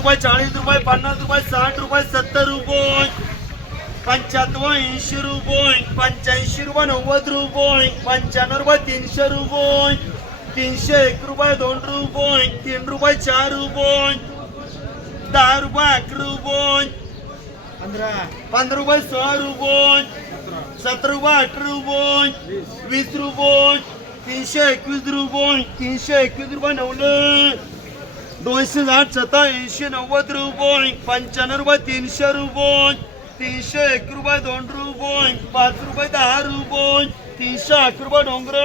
रुपये चाळीस रुपये पन्नास रुपये साठ रुपये सत्तर रुपये. पंच्याहत्तर ऐंशी रुपये पंच्याऐंशी रुपये नव्वद रुपये पंच्याण्णव रुपये तीनशे रुपये. तीनशे एक रुपये दोन रुपये तीन रुपये चार रुपये. दहा रुपये अकरा रुपये. पंधरा. पंधरा रुपये सोळा रुपये. सतरा रुपये अठरा रुपये. वीस रुपये. तीनशे एकवीस रुपये तीनशे एकवीस रुपये नवले दोनशे साठ सत्ता ऐंशी नव्वद रुपये पंच्याण्णव रुपये तीनशे रुपये तीनशे एक रुपये दोन रुपये पाच रुपये दहा रुपये तीनशे अकरा रुपये डोंगर.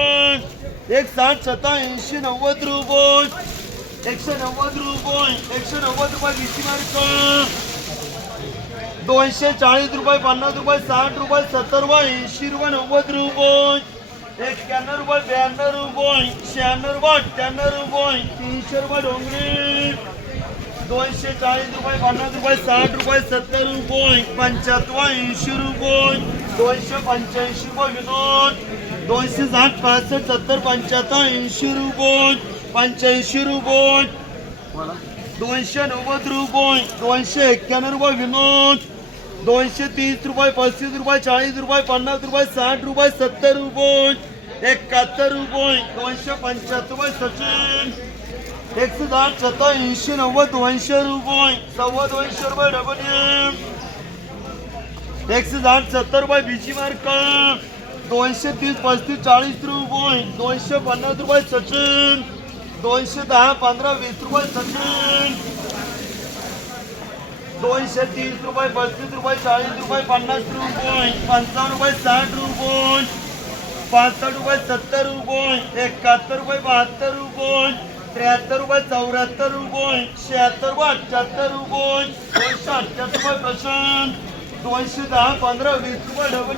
एक साठ सत्ता ऐंशी नव्वद रुपये एकशे नव्वद रुपये एकशे नव्वद रुपये वीस मार्क. दोनशे चाळीस रुपये पन्नास रुपये साठ रुपये सत्तर रुपये ऐंशी रुपये नव्वद रुपये. एक्क्याण्णव रुपये रुपये दोनशे साठ विनोद. दोनशे पासष्ट, सत्तर, पंच्याहत्तर, ऐंशी रुपये, पंच्याऐंशी रुपये. दोनशे नव्वद रुपये, दोनशे एक्क्याण्णव रुपये विनोद. दोनशे तीस रुपये पस्तीस रुपये चाळीस रुपये पन्नास रुपये साठ रुपये सत्तर रुपये एकाहत्तर रुपये दोनशे पंच्याहत्तर रुपये सचिन. एकशे साठ सत्तर ऐंशी नव्वद दोनशे रुपये सव्वा दोनशे रुपये डबल एम एकशे साठ सत्तर रुपये बीजी मार्क दोनशे तीस पस्तीस चाळीस रुपये दोनशे पन्नास रुपये सचिन. दोनशे दहा पंधरा वीस रुपये सचिन. दोनशे तीस रुपये पस्तीस रुपये चाळीस रुपये पन्नास रुपये पंचावन्न रुपये साठ रुपये पासष्ट रुपये सत्तर रुपये एकाहत्तर रुपये बहात्तर रुपये त्र्याहत्तर रुपये चौऱ्याहत्तर रुपये शहात्तर रुपये अठ्ठ्याहत्तर रुपये दोनशे अठ्ठ्याहत्तर रुपये प्रशांत दोनशे दहा पंधरा वीस रुपये डबल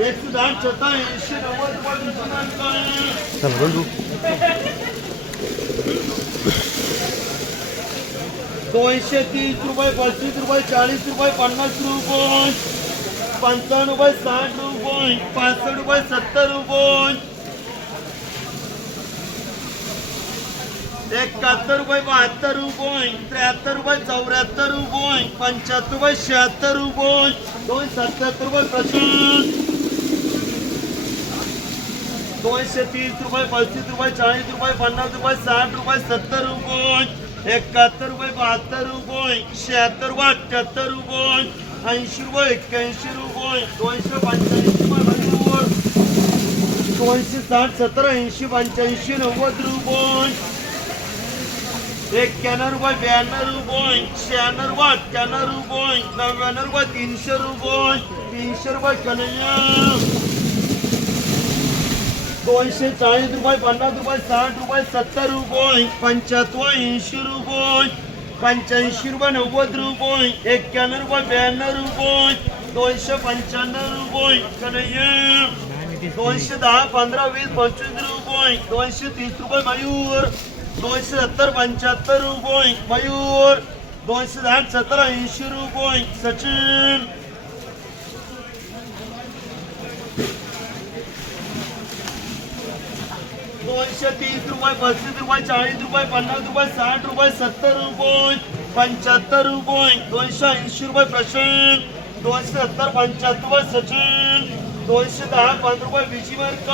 एकशे दहा छत्ता ऐंशी नव्वद रुपये दोनशे तीस रुपये पस्तीस रुपये चाळीस रुपये, पन्नास रुपये पंचावन्न रुपये साठ रुपये पासष्ट रुपये, सत्तर रुपये। एकाहत्तर रुपये, बहात्तर रुपये, त्र्याहत्तर रुपये, चौऱ्याहत्तर रुपये, पंच्याहत्तर रुपये, शहात्तर रुपये, दोन सत्याहत्तर रुपये प्रशांत दोनशे तीस रुपये, पस्तीस रुपये, चाळीस रुपये, पन्नास रुपये, साठ रुपये, सत्तर रुपये। एकाहत्तर रुपये बहात्तर रुपये शहात्तर रुपये अठ्याहत्तर रुपये ऐंशी रुपये एक्क्याऐंशी रुपये दोनशे पंच्याऐंशी रुपये दोनशे साठ सत्तर ऐंशी पंच्याऐंशी नव्वद रुपये एक्क्याण्णव रुपये ब्याण्णव रुपये शहाण्णव रुपये अठ्ठ्याण्णव रुपये नव्याण्णव रुपये तीनशे रुपये तीनशे रुपये कन्या दोनशे चाळीस रुपये, पन्नास रुपये, साठ रुपये, सत्तर रुपये, पंच्याहत्तर, ऐंशी रुपये, पंच्याऐंशी रुपये, नव्वद रुपये, एक्क्याण्णव रुपये, ब्याण्णव रुपये, दोनशे पंच्याण्णव रुपये कन्हैया दोनशे दहा, पंधरा, वीस, पंचवीस रुपये, दोनशे तीस रुपये, मयूर. दोनशे सत्तर, पंच्याहत्तर रुपये, मयूर. दोनशे साठ सत्तर ऐंशी रुपये, सचिन. दोनशे तीस रुपये पस्तीस रुपये चाळीस रुपये पन्नास रुपये साठ रुपये सत्तर रुपये, पंच्याहत्तर रुपये, दोनशे ऐंशी रुपये प्रशांत दोनशे सत्तर, पंच्याहत्तर सचिन, दोनशे दहा पंधरा रुपये बीजी मार्क.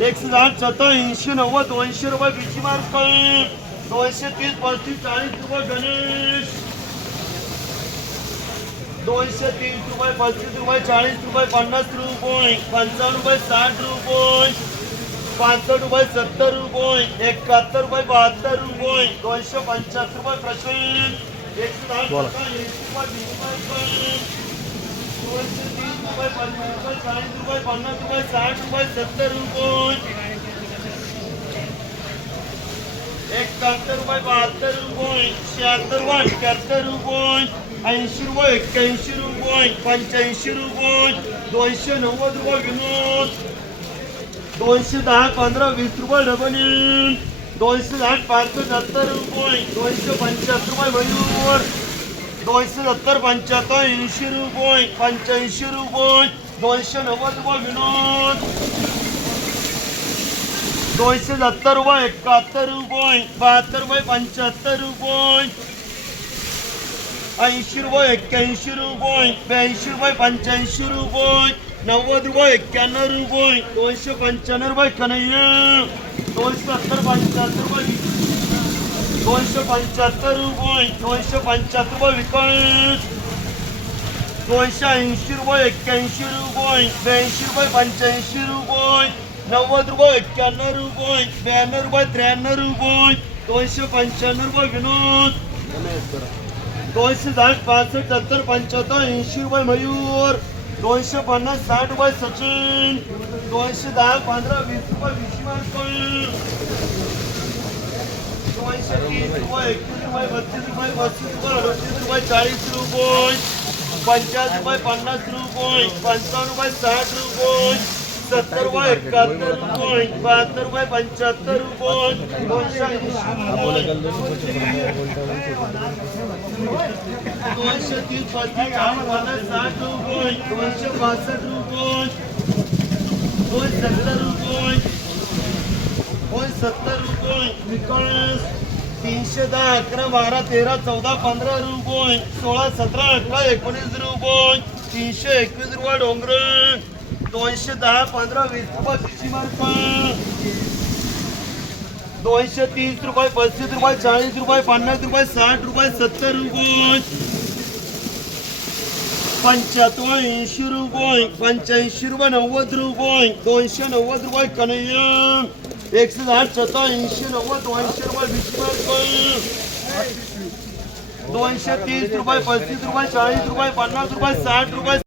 एकशे साठ सत्तर, ऐंशी, नव्वद, दोनशे रुपये बीजी मार्क. दोनशे तीस, पस्तीस, चाळीस रुपये गणेश. दोनशे तीस रुपये, पस्तीस रुपये, चाळीस रुपये, पन्नास रुपये, पंचावन्न रुपये, साठ रुपये. पासष्ट रुपये सत्तर रुपये वीस रुपये दोनशे तीस रुपये पस्तीस रुपये चाळीस रुपये पन्नास रुपये साठ रुपये सत्तर रुपये. एकाहत्तर रुपये बहात्तर रुपये शहात्तर रुपये अठ्ठ्याहत्तर रुपये. ऐंशी रुपये एक्क्याऐंशी रुपये पंच्याऐंशी रुपये. दोनशे नव्वद रुपये विनोद. दोनशे दहा पंधरा वीस रुपये डबल येईल. दोनशे साठ पाचशे सत्तर रुपये. दोनशे पंच्याहत्तर रुपये मयूर दोनशे सत्तर पंच्याहत्तर ऐंशी रुपये. पंच्याऐंशी रुपये. दोनशे नव्वद रुपये विनोद. दोनशे सत्तर रुपये एकाहत्तर रुपये. बहात्तर रुपये पंच्याहत्तर रुपये. ऐंशी रुपये एक्क्याऐंशी रुपये. ब्याऐंशी रुपये पंच्याऐंशी रुपये. नव्वद रुपये, एक्क्याण्णव रुपये, दोनशे पंच्याण्णव रुपये कन्हैया दोनशे सत्तर, पंच्याहत्तर रुपये दोनशे पंच्याहत्तर रुपये, दोनशे पंच्याहत्तर रुपये विकास दोनशे ऐंशी रुपये, एक्क्याऐंशी रुपये, ब्याऐंशी रुपये, पंच्याऐंशी रुपये, नव्वद रुपये, एक्क्याण्णव रुपये, ब्याण्णव रुपये, त्र्याण्णव रुपये, दोनशे पंच्याण्णव रुपये विनोद. दोनशे साठ, पासष्ट, सत्तर, पंच्याहत्तर, ऐंशी रुपये मयूर. दोनशे पन्नास साठ रुपये सचिन दोनशे दहा पंधरा वीस रुपये विश्वास दोनशे तीस रुपये एकतीस रुपये बत्तीस रुपये पस्तीस रुपये अडतीस रुपये चाळीस रुपये पंचाळीस रुपये पन्नास रुपये पंचावन्न रुपये साठ रुपये सत्तर वय एकाहत्तर रुपये बहात्तर वय पंच्याहत्तर रुपये दोनशे ऐंशी दोनशे तीस पस्तीस चाळीस पन्नास साठ रुपये दोनशे पासष्ट रुपये दोन सत्तर रुपये दोनशे सत्तर रुपये विकास तीनशे दहा अकरा बारा तेरा चौदा पंधरा रुपये सोळा सतरा अठरा एकोणीस रुपये तीनशे एकवीस रुपये डोंगर. दोनशे दहा पंधरा वीस रुपये दोनशे तीस रुपये पस्तीस रुपये चाळीस रुपये पन्नास रुपये साठ रुपये सत्तर रुपये पंच्याहत्तर ऐंशी रुपये पंच्याऐंशी रुपये नव्वद रुपये दोनशे नव्वद रुपये कन्हैया एकशे साठ सत्तर ऐंशी नव्वद दोनशे रुपये वीस दोनशे तीस रुपये, पस्तीस रुपये, चाळीस रुपये, पन्नास रुपये, साठ रुपये